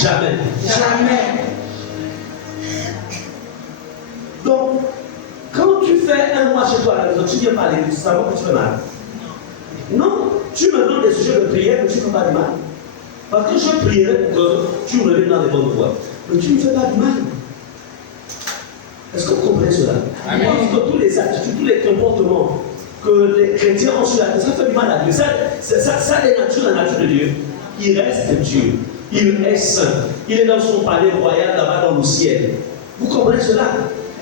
Jamais. Jamais. Donc, quand tu fais un mois chez toi à la maison, tu viens pas à l'église, tu savais que tu fais mal. Non, tu me donnes des sujets de prière, mais tu ne fais pas de mal. Parce que je prierai pour que tu me reviennes dans les bonnes voies. Mais tu ne fais pas de mal. Est-ce que vous comprenez cela? Parce que tous les attitudes, tous les comportements que les chrétiens ont sur la terre, ça fait du mal à Dieu. Ça dénature la nature de Dieu. Il reste Dieu. Il est saint. Il est dans son palais royal là-bas dans le ciel. Vous comprenez cela?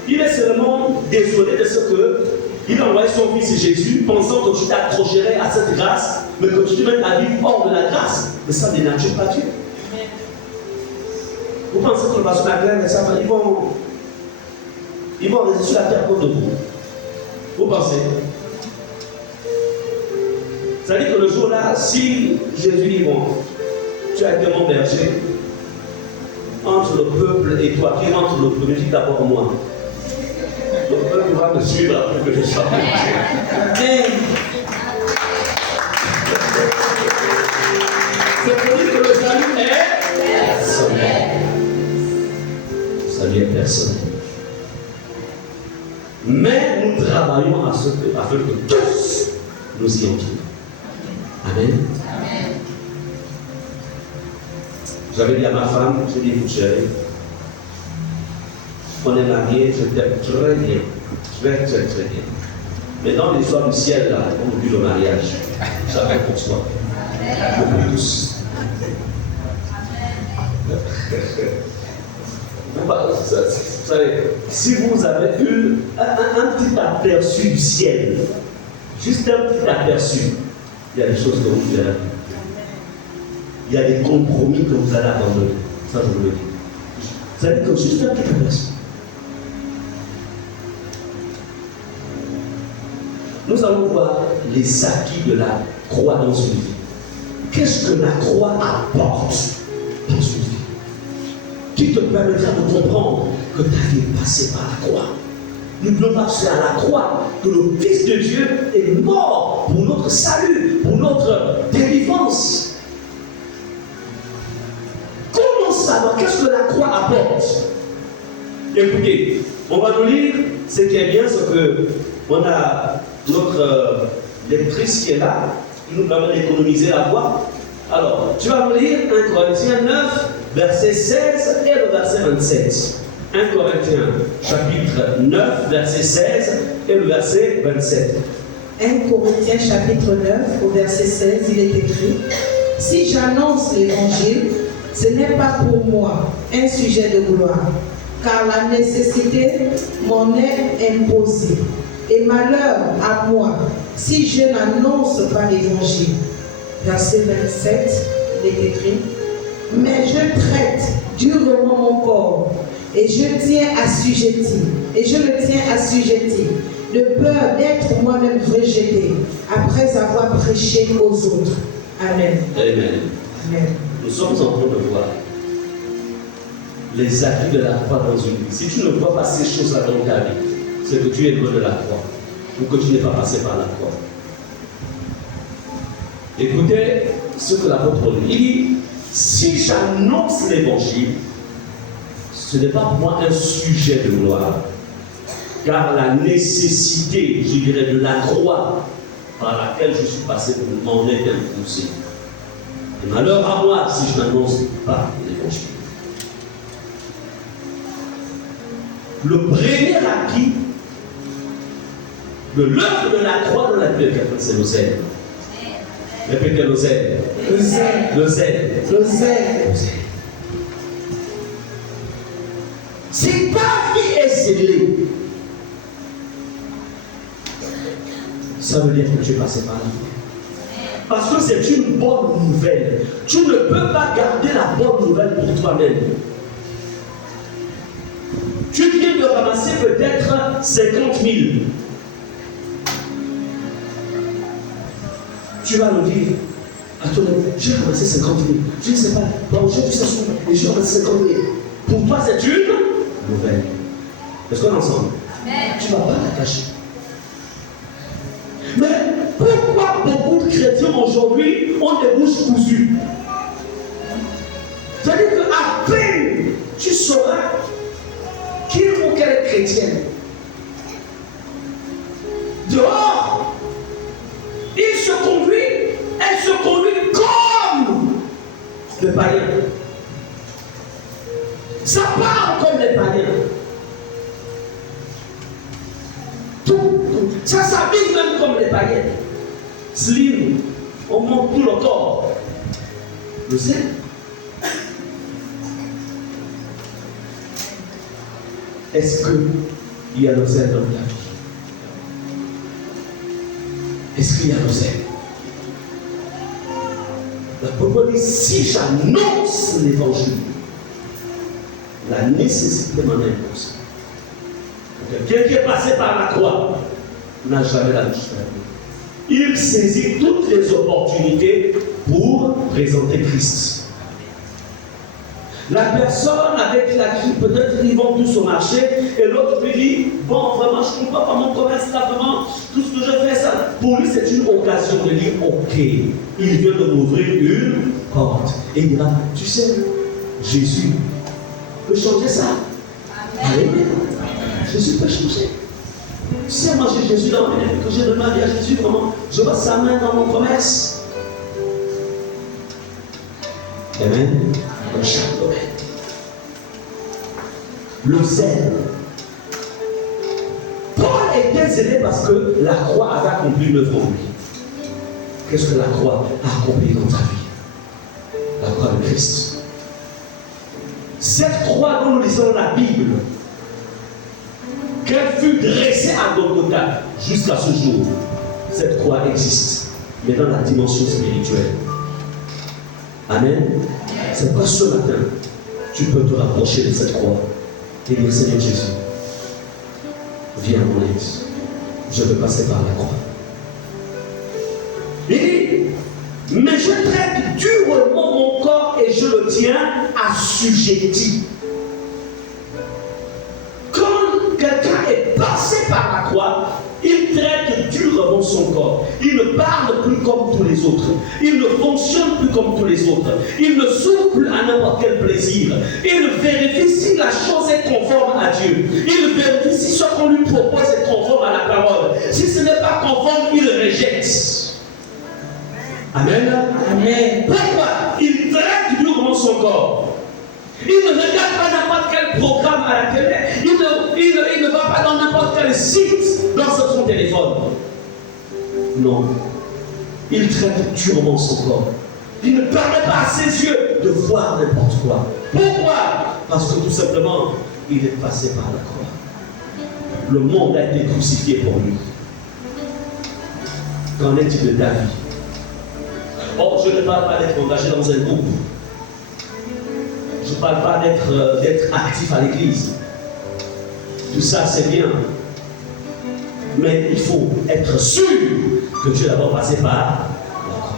Il est seulement désolé de ce que il a envoyé son fils Jésus, pensant que tu t'accrocherais à cette grâce, mais que tu te mets à vivre hors de la grâce. Mais ça ne dénature pas Dieu. Vous pensez que le pasteur Magdalene et sa femme, ils vont rester sur la terre comme de vous. Vous pensez? Ça veut dire que le jour-là, si Jésus dit, bon, tu as été mon berger, entre le peuple et toi, qui rentre le premier, dis d'abord moi. Le peuple va me suivre après que je sois berger. C'est pour dire que le salut est personnel. Le salut est personnel. Mais nous travaillons afin que tous nous y entrons. Amen. Amen. J'avais dit à ma femme, je dis, écoute chérie, on est mariés, je t'aime très bien. Très bien. Mais dans l'histoire du ciel, là, on oublie le mariage. Chacun pour soi. Pour tous. Vous savez, si vous avez eu un petit aperçu du ciel, juste un petit aperçu, il y a des choses que vous verrez. Il y a des compromis que vous allez abandonner. Ça, je vous le dis. Vous savez que juste un petit aperçu. Nous allons voir les acquis de la croix dans une vie. Qu'est-ce que la croix apporte dans une vie? Qui te permettra de comprendre que ta vie est passée par la croix. N'oublions pas que c'est à la croix que le Fils de Dieu est mort pour notre salut, pour notre délivrance. Comment savoir qu'est-ce que la croix apporte? Écoutez, on va nous lire ce qui est bien, c'est que on a notre lectrice qui est là, qui nous permet d'économiser la voix. Alors, tu vas me lire 1 Corinthiens 9, verset 16 et le verset 27. 1 Corinthiens, chapitre 9, verset 16 et le verset 27. 1 Corinthiens, chapitre 9, au verset 16, il est écrit: si j'annonce l'évangile, ce n'est pas pour moi un sujet de gloire, car la nécessité m'en est imposée. Et malheur à moi si je n'annonce pas l'évangile. Verset 27, il est écrit: mais je traite durement mon corps et je le tiens assujetti, de peur d'être moi-même rejeté après avoir prêché aux autres. Amen. Amen. Amen. Nous sommes en train de voir les acquis de la croix dans une vie. Si tu ne vois pas ces choses-là dans ta vie, c'est que tu es loin de la croix ou que tu n'es pas passé par la croix. Écoutez ce que l'apôtre dit. Si j'annonce l'évangile, ce n'est pas pour moi un sujet de gloire, car la nécessité, je dirais, de la croix par laquelle je suis passé m'en est imposée. Et malheur à moi si je n'annonce pas l'évangile. Le premier acquis de l'œuvre de la croix dans la vie de quelqu'un, c'est le zèle. Répétez le zèle. Le zèle. Le zèle. Le zèle. Si ta vie est zélée, ça veut dire que tu es passé par là. Parce que c'est une bonne nouvelle. Tu ne peux pas garder la bonne nouvelle pour toi-même. Tu viens de ramasser peut-être 50 000. Tu vas nous dire, attends, j'ai ramassé 50 000. Je ne sais pas, bon, je suis assis et j'ai ramassé 50 000. Pour toi, c'est une nouvelle. Est-ce qu'on est ensemble? Tu ne vas pas la cacher. Mais pourquoi beaucoup de chrétiens aujourd'hui ont des bouches cousues? C'est-à-dire qu'à saura qu'il ou qu'elle est chrétienne. Dehors, il se conduit, elle se conduit comme le païen. Ça parle comme les païens. Tout. Ça s'habille même comme les païens. Slim, on monte tout le corps. Le sait. Est-ce qu'il y a le zèle dans ta vie? Est-ce qu'il y a le zèle? La parole dit, si j'annonce l'évangile, la nécessité m'en impose. Quelqu'un qui est passé par la croix n'a jamais la bouche fermée. Il saisit toutes les opportunités pour présenter Christ. La personne avec laquelle peut-être ils vont tous au marché et l'autre lui dit, bon vraiment je ne comprends pas mon commerce là, vraiment tout ce que je fais ça. Pour lui c'est une occasion de dire ok, il vient de m'ouvrir une porte. Et il dira, tu sais, Jésus peut changer ça. Amen. Jésus peut changer. Tu sais, moi j'ai Jésus dans ma vie, que j'ai donné ma vie à Jésus, vraiment, je vois sa main dans mon commerce. Amen. Dans chaque domaine. Le zèle. Paul était zélé parce que la croix avait accompli une œuvre en lui. Qu'est-ce que la croix a accompli dans ta vie? La croix de Christ. Cette croix dont nous lisons la Bible, qu'elle fut dressée à Golgotha jusqu'à ce jour, cette croix existe, mais dans la dimension spirituelle. Amen. C'est pas ce matin, tu peux te rapprocher de cette croix et dire, Seigneur Jésus, viens à mon aide. Je veux passer par la croix. Il dit, mais je traite durement mon corps et je le tiens assujetti. Quand quelqu'un est passé par la croix, il traite durement son corps. Il ne parle plus comme tous les autres. Il ne fonctionne plus comme tous les autres. Il ne s'ouvre plus à n'importe quel plaisir. Il vérifie si la chose est conforme à Dieu. Il vérifie si ce qu'on lui propose est conforme à la parole. Si ce n'est pas conforme, il rejette. Amen. Amen. Pourquoi? Il traite durement son corps. Il ne regarde pas n'importe quel programme à la télé. Il ne va pas dans n'importe quel site dans son téléphone. Non. Il traite durement son corps. Il ne permet pas à ses yeux de voir n'importe quoi. Pourquoi? Parce que tout simplement, il est passé par la croix. Le monde a été crucifié pour lui. Qu'en est-il de David? Oh, je ne parle pas d'être engagé dans un groupe. Je ne parle pas d'être actif à l'église. Tout ça, c'est bien. Mais il faut être sûr que tu es d'abord passé par la croix.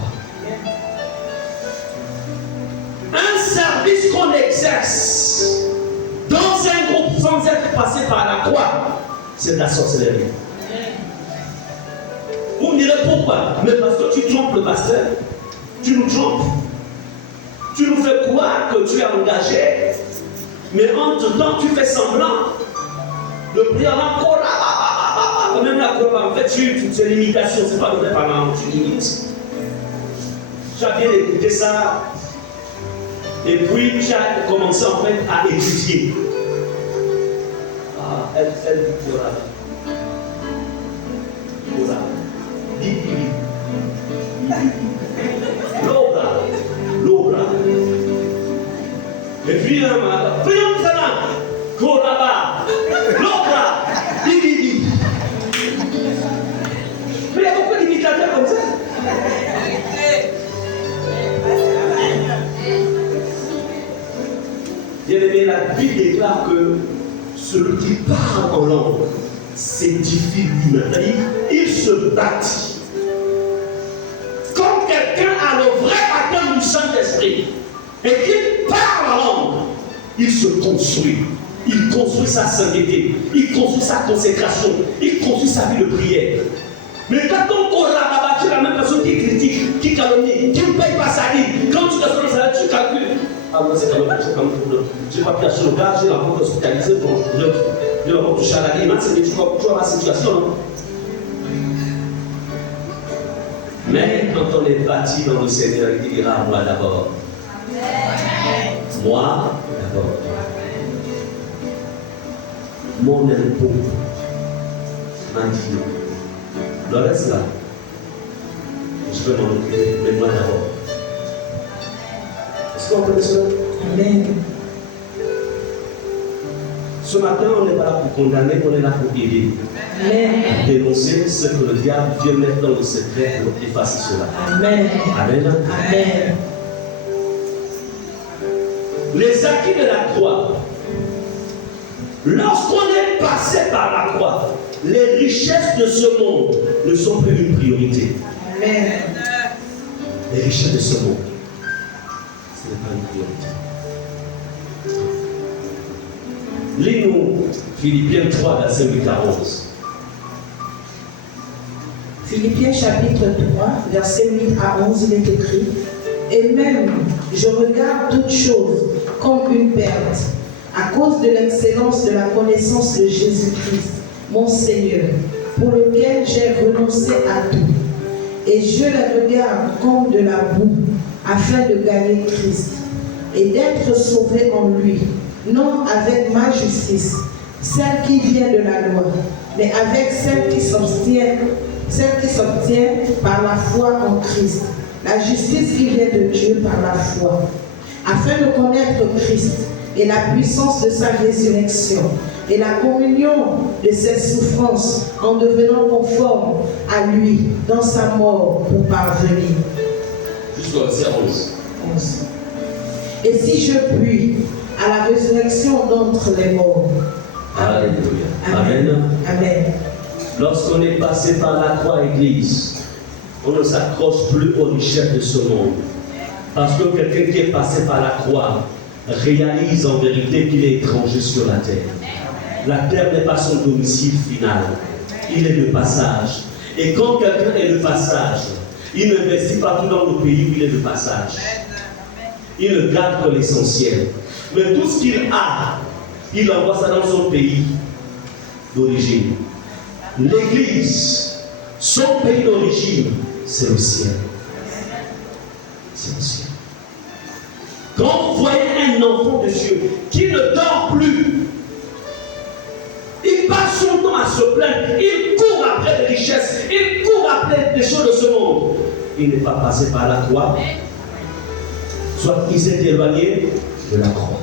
Un service qu'on exerce dans un groupe sans être passé par la croix, c'est de la sorcellerie. Vous me direz pourquoi? Mais parce que tu trompes le pasteur. Tu nous trompes. Tu nous fais croire que tu es engagé, mais en tout temps tu fais semblant de prier encore. Même la croix, en fait, c'est l'imitation, c'est pas le vrai parlant, tu limites. Tu as bien écouté ça, et puis tu as commencé en fait à étudier. Ah, elle dit Cora. Cora. Dis. L'obra. Et puis, prions ça, Koraba, l'obra, Didi. Mais il y a beaucoup d'imitateurs comme ça. Bien aimé, la Bible déclare que celui qui parle en langue s'édifie lui-même. C'est-à-dire, il se bâtit. Quand quelqu'un a le vrai baptême du Saint-Esprit et qu'il parle en langue, il se construit. Il construit sa sainteté, il construit sa consécration, il construit sa vie de prière. Mais quand on rabat, tu es la même personne qui critique, qui calomnie, qui ne paye pas sa vie. Quand tu te sens dans sa vie, tu calcules. Ah non, c'est quand même j'ai pas pris sur le gars, j'ai l'enfant hospitalisé pour je l'enfant touché à la limite, c'est tu vois ma situation, non? Mais quand on est bâti dans le Seigneur, il dira moi d'abord. Moi d'abord. Mon impôt m'a dit, le reste là, je vais m'en occuper, mais moi d'abord. Est-ce qu'on peut cela? Amen. Ce matin, on n'est pas là pour condamner, on est là pour aider. Amen. Dénoncer ce que le diable vient mettre dans le secret pour effacer cela. Amen. Amen. Amen. Les acquis de la croix. Lorsqu'on est passé par la croix, les richesses de ce monde ne sont plus une priorité. Amen. Les richesses de ce monde, ce n'est pas une priorité. Lis-nous Philippiens 3, verset 8 à 11. Philippiens chapitre 3, verset 8 à 11, il est écrit: Et même, je regarde toutes choses comme une perte, à cause de l'excellence de la connaissance de Jésus-Christ, mon Seigneur, pour lequel j'ai renoncé à tout. Et je les regarde comme de la boue, afin de gagner Christ, et d'être sauvé en lui, non avec ma justice, celle qui vient de la loi, mais avec celle qui s'obtient par la foi en Christ, la justice qui vient de Dieu par la foi, afin de connaître Christ et la puissance de sa résurrection et la communion de ses souffrances en devenant conforme à lui dans sa mort pour parvenir. Jusqu'au verset 11. Et si je puis à la résurrection d'entre les morts. Alléluia. Amen. Amen. Lorsqu'on est passé par la croix, Église, on ne s'accroche plus aux richesses de ce monde. Parce que quelqu'un qui est passé par la croix réalise en vérité qu'il est étranger sur la terre. La terre n'est pas son domicile final. Il est de passage. Et quand quelqu'un est de passage, il n'investit pas tout dans le pays où il est de passage. Il ne garde que l'essentiel. Mais tout ce qu'il a, il envoie ça dans son pays d'origine. L'église, son pays d'origine, c'est le ciel. C'est le ciel. Quand vous voyez un enfant de Dieu qui ne dort plus, il passe son temps à se plaindre, il court après les richesses, il court après les choses de ce monde. Il n'est pas passé par la croix, soit il s'est éloigné de la croix.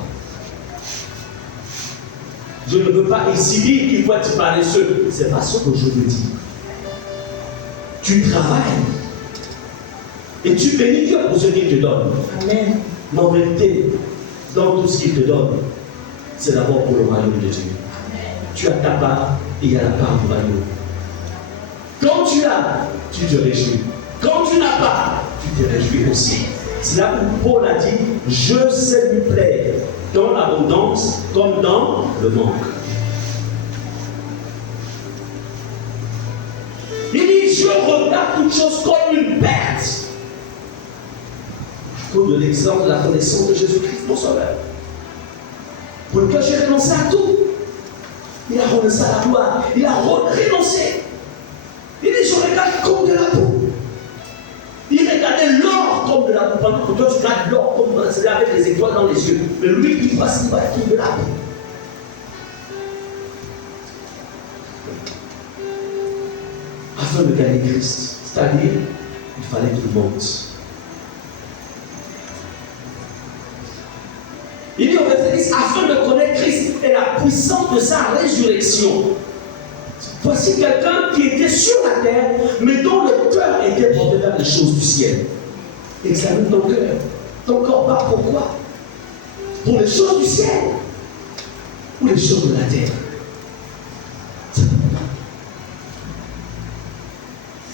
Je ne veux pas ici dire qu'il faut être paresseux. Ce n'est pas ce que je veux dire. Tu travailles et tu bénis Dieu pour ce qu'il te donne. Amen. Mais en vérité, dans tout ce qu'il te donne, c'est d'abord pour le royaume de Dieu. Amen. Tu as ta part et il y a la part du royaume. Quand tu as, tu te réjouis. Quand tu n'as pas, tu te réjouis aussi. C'est là où Paul a dit: je sais lui plaire dans l'abondance comme dans le manque. Il dit: je regarde toutes choses comme une perte. À cause de l'exemple de la connaissance de Jésus-Christ, mon sauveur. Pour lequel j'ai renoncé à tout. Il a renoncé à la gloire. Il a renoncé. Il dit: je regarde comme de la boue. Il regardait l'or comme de la boue. Pendant que toi tu regardes l'or comme avec les étoiles dans les yeux. Mais lui, il passe, il va être de la boue. Afin de gagner Christ. C'est-à-dire, il fallait qu'il monte. Il dit au verset 10, afin de connaître Christ et la puissance de sa résurrection. Voici quelqu'un qui était sur la terre, mais dont le cœur était porté vers les choses du ciel. Examine ton cœur. Ton corps bat pourquoi? Pour les choses du ciel ou les choses de la terre?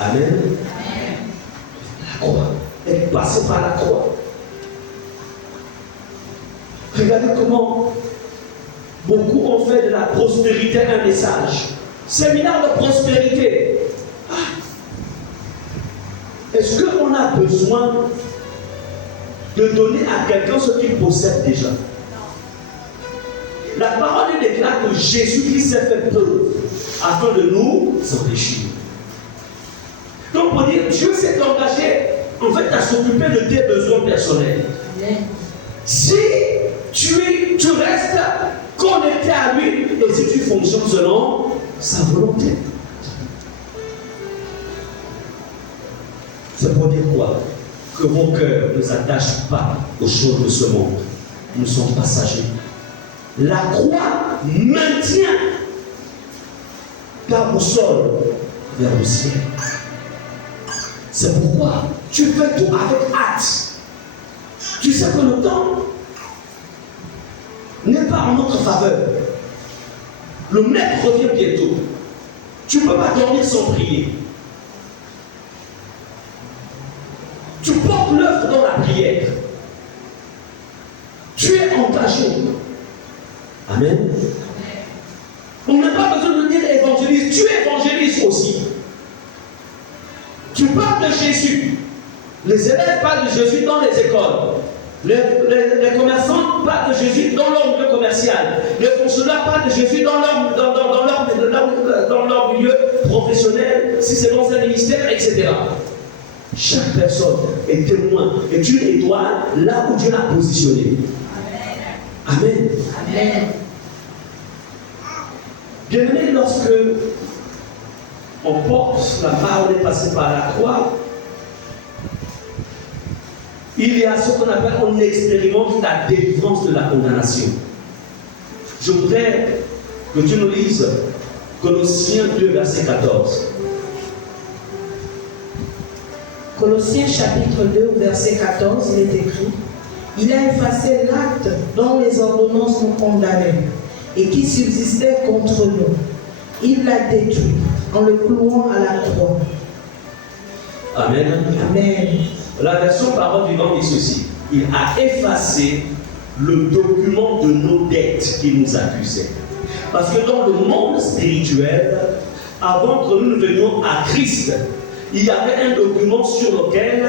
Amen. La croix. Elle est passée par la croix. Regardez comment beaucoup ont fait de la prospérité un message. Séminaire de prospérité. Est-ce qu'on a besoin de donner à quelqu'un ce qu'il possède déjà. La parole déclare que Jésus-Christ s'est fait pauvre afin de nous enrichir. Donc pour dire, Dieu s'est engagé en fait à s'occuper de tes besoins personnels. Si tu restes connecté à lui et si tu fonctionnes selon sa volonté. C'est pour dire quoi? Que vos cœurs ne s'attachent pas aux choses de ce monde. Nous sommes passagers. La croix maintient ta boussole vers le ciel. C'est pourquoi tu fais tout avec hâte. Tu sais que le temps n'est pas en notre faveur. Le maître revient bientôt. Tu ne peux pas dormir sans prier. Tu portes l'œuvre dans la prière. Tu es engagé. Amen. On n'a pas besoin de dire évangéliste. Tu es évangéliste aussi. Tu parles de Jésus. Les élèves parlent de Jésus dans les écoles. Les commerçants parlent de Jésus dans leur milieu commercial. Les fonctionnaires parlent de Jésus dans leur milieu professionnel, si c'est dans un ministère, etc. Chaque personne est témoin, est une étoile là où Dieu l'a positionné. Amen. Amen. Bien aimé, lorsque on porte la parole est passée par la croix, il y a ce qu'on appelle, on expérimente la délivrance de la condamnation. Je voudrais que tu nous lises Colossiens 2, verset 14. Colossiens chapitre 2, verset 14, il est écrit: il a effacé l'acte dont les ordonnances nous condamnaient et qui subsistait contre nous. Il l'a détruit en le clouant à la croix. Amen. Amen. La version parole vivante dit ceci: il a effacé le document de nos dettes qui nous accusait. Parce que dans le monde spirituel, avant que nous ne venions à Christ, il y avait un document sur lequel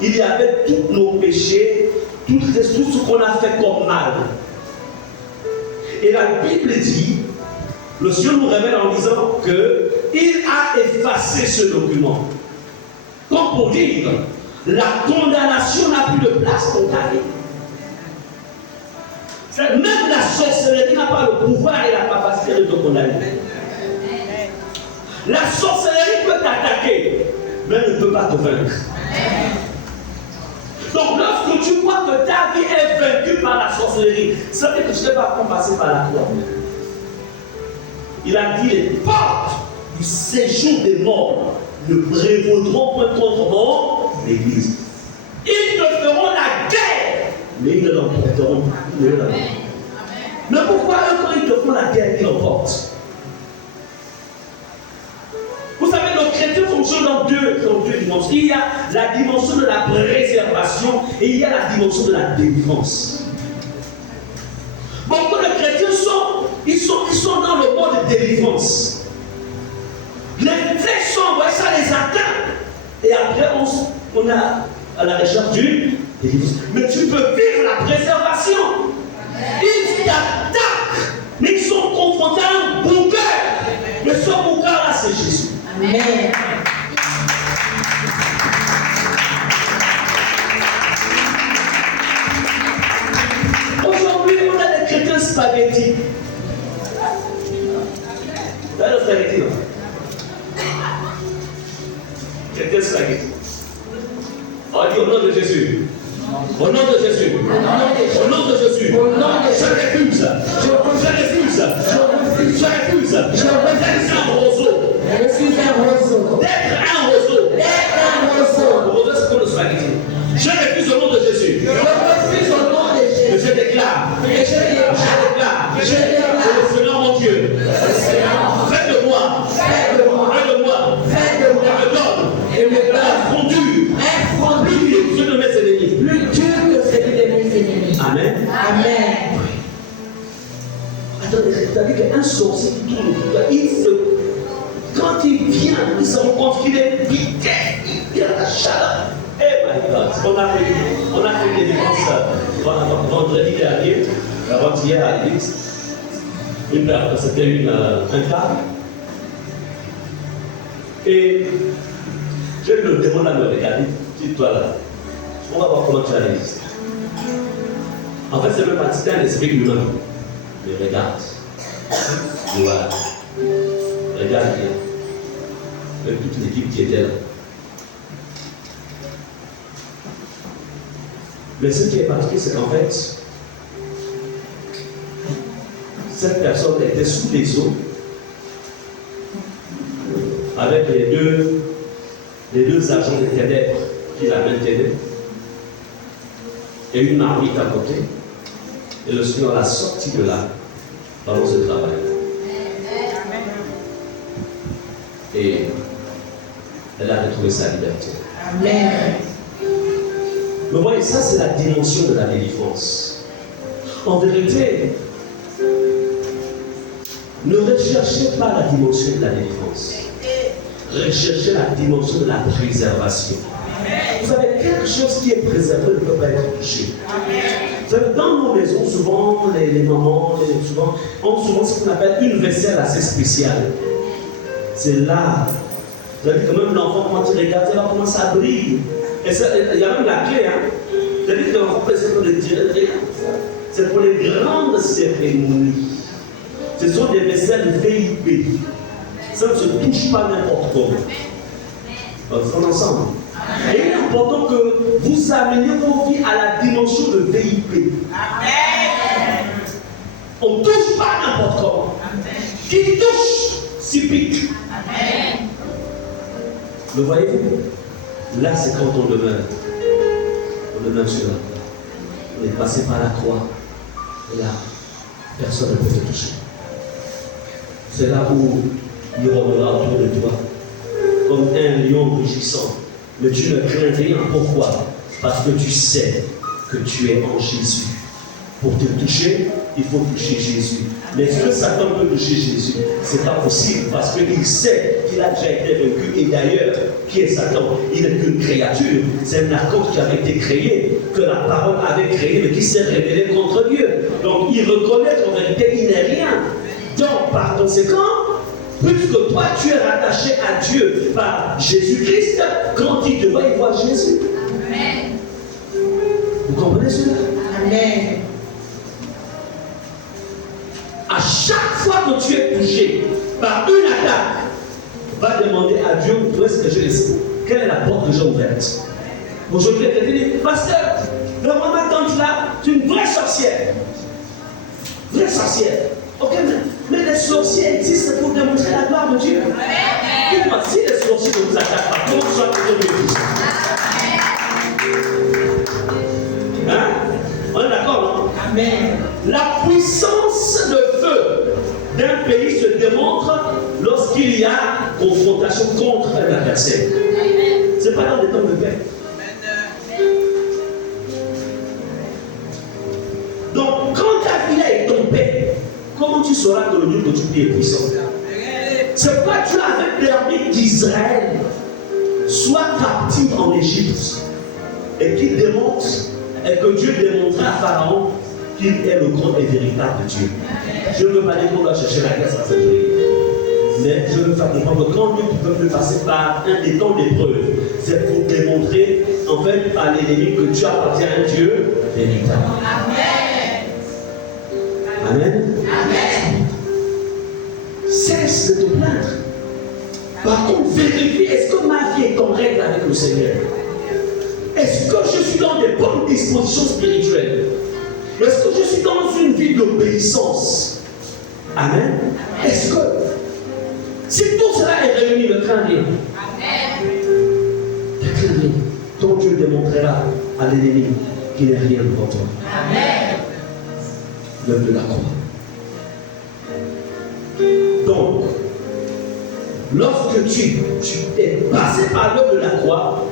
il y avait tous nos péchés, tout ce qu'on a fait comme mal. Et la Bible dit, le Seigneur nous révèle en disant qu'il a effacé ce document. Comme pour dire, la condamnation n'a plus de place dans ta vie. Même la sorcellerie n'a pas le pouvoir et la capacité de te condamner. La sorcellerie peut t'attaquer, mais elle ne peut pas te vaincre. Donc lorsque tu vois que ta vie est vaincue par la sorcellerie, ça veut dire que je ne vais pas passer par la croix. Il a dit, les portes du séjour des morts ne prévaudront point contre moi, l'Église. Ils te feront la guerre, mais ils ne l'emporteront pas. Mais pourquoi eux, quand ils te font la guerre, ils l'emportent? Vous savez, le chrétien fonctionne dans deux dimensions. Il y a la dimension de la préservation et il y a la dimension de la délivrance. Beaucoup de chrétiens sont dans le mode de délivrance. Les faits sont, ça les atteint. Et après, on a à la recherche d'une délivrance. Mais tu peux vivre la préservation. Ils t'attaquent, mais ils sont confrontés à un bunker. Mais ce bunker-là, c'est Jésus. Amen. Aujourd'hui, on a des chrétiens spaghettis. Vous avez le spaghetti, non? Chrétiens spaghettis. On dit au nom de Jésus. Au nom de Jésus. Au nom de Jésus. Je refuse. Je suis un roseau. D'être un roseau. Le roseau, c'est comme le spaghetti. Je refuse au nom de Jésus. Je déclare. Que le Seigneur mon Dieu. Fais de moi. Et me donne fondu. Plus dur que de mes ennemis. Plus dur que celui de mes ennemis. Amen. Amen. Attendez, c'est-à-dire qu'un sorcier qui tourne quand il vient, il se rend compte qu'il est piqué, il y a la chaleur. Eh bien, On a fait une délivrance vendredi dernier, avant-hier à l'église. C'était un cas. Et je le demande à me regarder, dis-toi là, on va voir comment tu as résisté. En fait, c'est même pas un esprit humain. Mais regarde. Voilà. Regarde bien. Même toute l'équipe qui était là. Mais ce qui est particulier, c'est qu'en fait, cette personne était sous les eaux avec les deux agents des ténèbres qui la maintenaient et une marmite à côté. Et le Seigneur l'a sorti de là pendant ce travail. Et elle a retrouvé sa liberté. Amen. Mais voyez, ça c'est la dimension de la délivrance. En vérité, ne recherchez pas la dimension de la délivrance. Recherchez la dimension de la préservation. Vous savez, quelque chose qui est préservé ne peut pas être touché. Vous savez, dans nos maisons, souvent, les mamans ont souvent ce qu'on appelle une vaisselle assez spéciale. C'est là. Vous avez vu quand même l'enfant, quand il regarde, il va commencer à briller. Et il y a même la clé, hein. Vous avez vu que l'enfant peut essayer de le tirer. C'est pour les grandes cérémonies. Ce sont des vaisselles VIP. Ça ne se touche pas n'importe comment. Ils sont ensemble. Et il est important que vous ameniez vos vies à la dimension de VIP. Amen. On ne touche pas n'importe comment. Qui touche, s'y pique. Amen. Le voyez-vous? Là, c'est quand on demeure. On demeure sur la croix. On est passé par la croix. Et là, personne ne peut te toucher. C'est là où il rôdera autour de toi, comme un lion rugissant. Mais tu ne crains rien. Pourquoi? Parce que tu sais que tu es en Jésus. Pour te toucher, il faut toucher Jésus. Mais est-ce que Satan peut toucher Jésus? Ce n'est pas possible parce qu'il sait qu'il a déjà été vaincu. Et d'ailleurs, qui est Satan? Il n'est qu'une créature. C'est un archange qui avait été créé, que la parole avait créé, mais qui s'est révélé contre Dieu. Donc il reconnaît qu'en vérité, il n'est rien. Donc par conséquent, puisque toi tu es rattaché à Dieu par Jésus-Christ, quand il te voit, il voit Jésus. Amen. Vous comprenez cela? Amen. À chaque fois que tu es touché par une attaque, va demander à Dieu où est-ce que je l'ai. Quelle est la porte que j'ai ouverte? Aujourd'hui, elle te dit, pasteur, le moment quand là, tu es une vraie sorcière. Vraie sorcière. Ok, mais les sorciers existent pour démontrer la gloire de Dieu. Dites-moi, si les sorciers ne vous attaquent pas, comment soit aujourd'hui? Hein? On est d'accord, non? Amen. La puissance de feu d'un pays se démontre lorsqu'il y a confrontation contre un adversaire. Ce n'est pas dans les temps de paix. Donc, quand ta vie est tombée, comment tu sauras que le Dieu que tu pries est puissant? C'est pourquoi Dieu avait permis qu'Israël soit captif en Égypte et qu'il démontre, et que Dieu démontrait à Pharaon qu'il est le grand et véritable Dieu. Je ne veux pas dire qu'on doit chercher la guerre sans cette vie. Mais je veux faire comprendre que quand Dieu peut plus passer par un des temps d'épreuve, c'est pour démontrer en fait à l'ennemi que tu appartiens à un Dieu véritable. Amen. Amen. Amen. Cesse de te plaindre. Par contre, vérifie, est-ce que ma vie est en règle avec le Seigneur? Est-ce que je suis dans des bonnes dispositions spirituelles? Est-ce que je suis dans une vie d'obéissance? Amen. Est-ce que si tout cela est réuni, ne crains rien. Amen. Ne crains rien. Ton Dieu démontrera à l'ennemi qu'il n'est rien devant toi. Amen. L'œuvre de la croix. Donc, lorsque tu es passé par l'œuvre de la croix,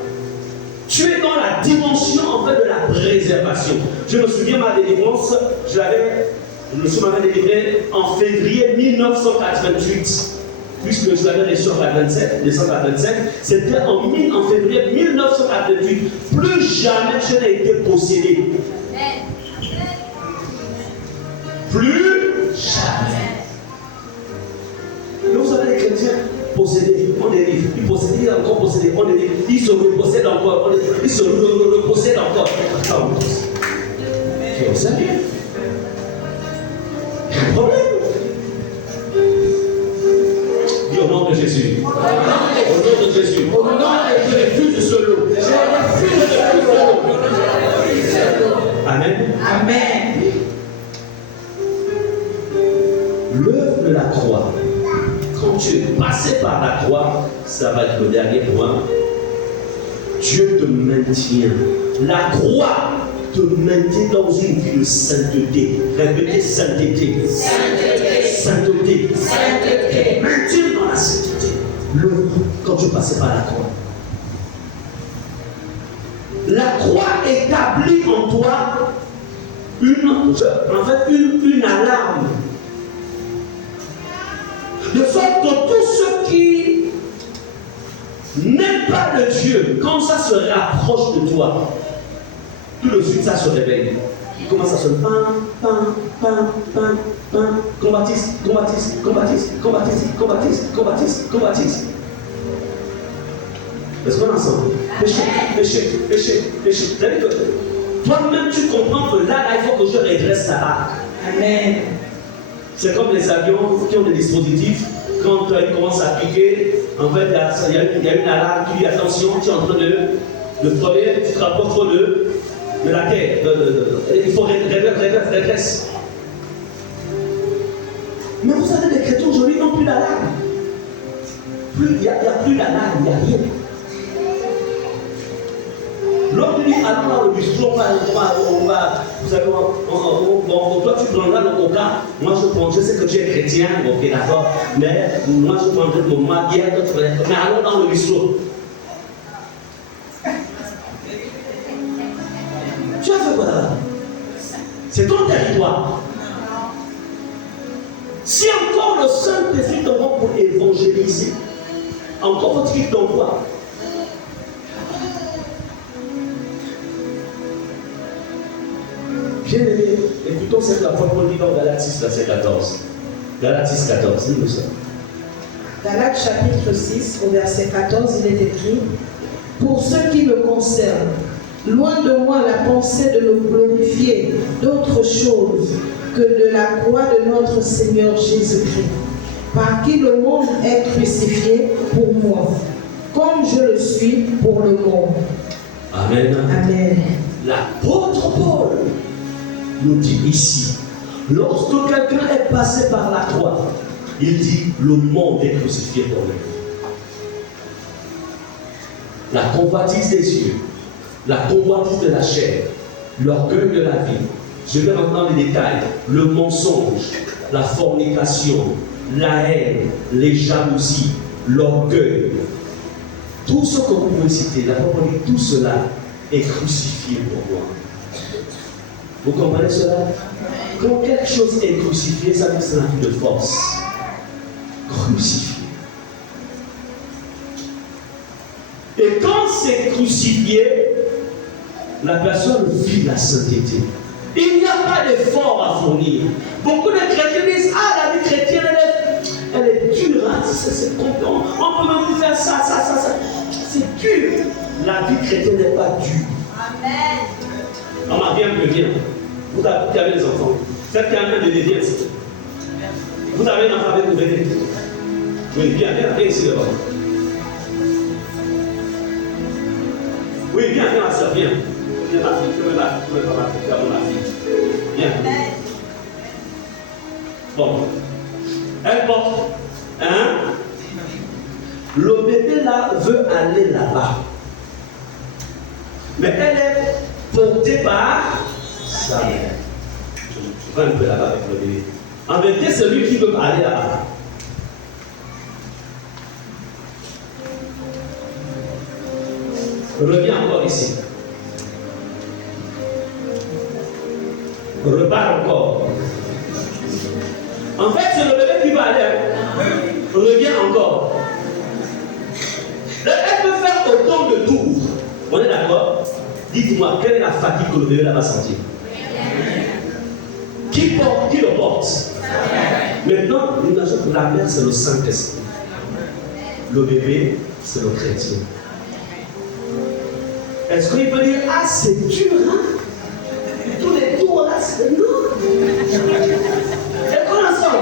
tu es dans la dimension en fait de la préservation. Je me souviens ma délivrance, je me suis délivré en février 1988. puisque je l'avais reçu en 1987, décembre 1987, c'était en février 1988. Plus jamais je n'ai été possédé. Plus jamais. Mais vous savez, les chrétiens possédés, on est libre. Ils possèdent, ils encore possédés, on est libre. Ils se repossèdent encore, ils se repossèdent encore. Attends, tu es au sérieux? Il y a un problème. Dis au nom de Jésus. Au nom de Jésus. Au nom de Jésus. Je refuse ce lot. Amen. Amen. L'œuvre de la croix, quand tu es passé par la croix, ça va être le dernier point. Dieu te maintient. La croix te maintient dans une vie de sainteté. Répétez sainteté. Sainteté. Sainteté. Sainteté. Maintien dans la sainteté. L'œuvre, quand tu es passé par la croix. La croix établit en toi une alarme. De sorte que tous ceux qui n'aiment pas le Dieu, quand ça se rapproche de toi, tout de suite ça se réveille. Il commence à se pam, pam, pam, pam, pam, combattiste, combattiste, combattiste, combattiste, combattiste, combattiste, combattiste. Est-ce qu'on est ensemble? Péché, péché, péché, péché. C'est-à-dire que toi-même tu comprends que là, il faut que je redresse la barre. Amen. C'est comme les avions qui ont des dispositifs. Quand ils commencent à piquer, en fait, il y a une alarme qui dit attention, tu es en train de freiner, tu te rapproches trop de la terre. Il faut régresse. Mais vous savez, les chrétiens aujourd'hui n'ont plus d'alarme. Il n'y a plus d'alarme, il n'y a rien. L'autre dit, allons dans le bistrot, on va, vous savez, toi tu prendras le coca, moi je sais que tu es chrétien, ok d'accord, mais moi je prendrai mon mariage, mais allons dans le bistrot. Tu as fait quoi là? C'est ton territoire. Si encore le Saint-Esprit t'envoie pour évangéliser, encore faut-il qu'il t'envoie. Bien aimé, écoutons cette parole qu'on dit dans Galates 6, verset 14. Galates 6, 14, dis-nous ça. Galates chapitre 6, au verset 14, il est écrit: pour ce qui me concerne, loin de moi la pensée de me glorifier d'autre chose que de la croix de notre Seigneur Jésus-Christ, par qui le monde est crucifié pour moi, comme je le suis pour le monde. Amen. Amen. L'apôtre Paul nous dit ici, lorsque quelqu'un est passé par la croix, il dit le monde est crucifié pour lui. La convoitise des yeux, la convoitise de la chair, l'orgueil de la vie. Je vais maintenant les détails. Le mensonge, la fornication, la haine, les jalousies, l'orgueil. Tout ce que vous pouvez citer, la parole dit tout cela est crucifié pour moi. Vous comprenez cela? Quand quelque chose est crucifié, ça veut dire que ça n'a plus de force. Crucifié. Et quand c'est crucifié, la personne vit la sainteté. Il n'y a pas d'effort à fournir. Beaucoup de chrétiens disent: ah, la vie chrétienne, elle est dure. Hein? On peut même faire ça. C'est dur. La vie chrétienne n'est pas dure. Amen. Maman, viens. Vous avez des enfants. Faites qu'il y a un bébé, viens ici. Vous avez un enfant avec vous, venez. Oui, viens ici d'abord. Oui, viens, ma soeur, viens. Viens, ma fille, je vais pas ma fille. Viens. Bon. Elle porte. Hein? Le bébé là veut aller là-bas. Mais elle est portée par sa mère. Je vais un peu là-bas avec le bébé. En vérité, c'est lui qui veut aller là-bas. Reviens encore ici. Repars encore. En fait, c'est le bébé qui va aller. Reviens encore. Elle peut faire autant de tours. On est d'accord? Dites-moi, quelle est la fatigue que le bébé va sentir? Qui le porte? Maintenant, l'imaginez que la mère, c'est le Saint-Esprit. Le bébé, c'est le chrétien. Est-ce qu'il peut dire, ah, c'est dur, hein? Tous les tours là, c'est non. Et qu'on ensemble.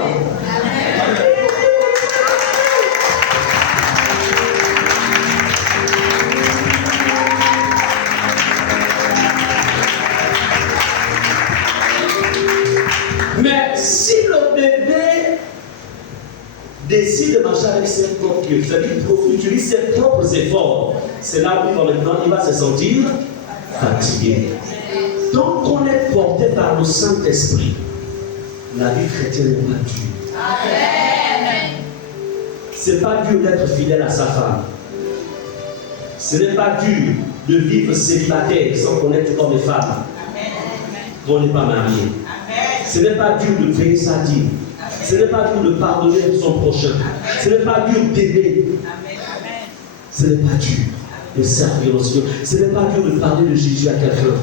Mais si le bébé décide de marcher avec ses propres pieds, c'est-à-dire qu'il utilise ses propres efforts, c'est là où maintenant il va se sentir fatigué. Tant qu'on est porté par le Saint-Esprit, la vie chrétienne n'est pas dure. Ce n'est pas dur d'être fidèle à sa femme. Ce n'est pas dur de vivre célibataire sans connaître homme et femme. On n'est pas marié. Ce n'est pas dur de payer sa dîme. Ce n'est pas dur de pardonner son prochain. Ce n'est pas dur d'aider. Ce n'est pas dur de servir le Seigneur. Ce n'est pas dur de parler de Jésus à quelqu'un.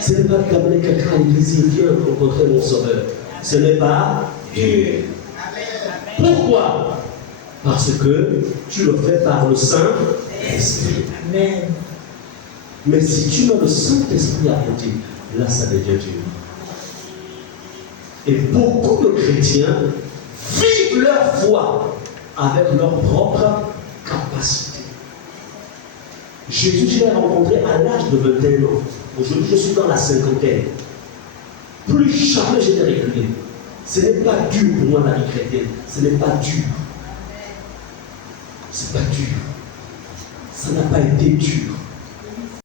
Ce n'est pas dur d'amener quelqu'un à l'église et viens rencontrer mon Sauveur. Ce n'est pas dur. Pourquoi? Parce que tu le fais par le Saint-Esprit. Amen. Mais si tu mets le Saint-Esprit à côté, là ça devient dur. Et beaucoup de chrétiens vivent leur foi avec leur propre capacité. Jésus, je l'ai rencontré à l'âge de 21 ans. Aujourd'hui, je suis dans la cinquantaine. Plus jamais je n'ai reculé. Ce n'est pas dur pour moi la vie chrétienne. Ce n'est pas dur. C'est pas dur. Ça n'a pas été dur.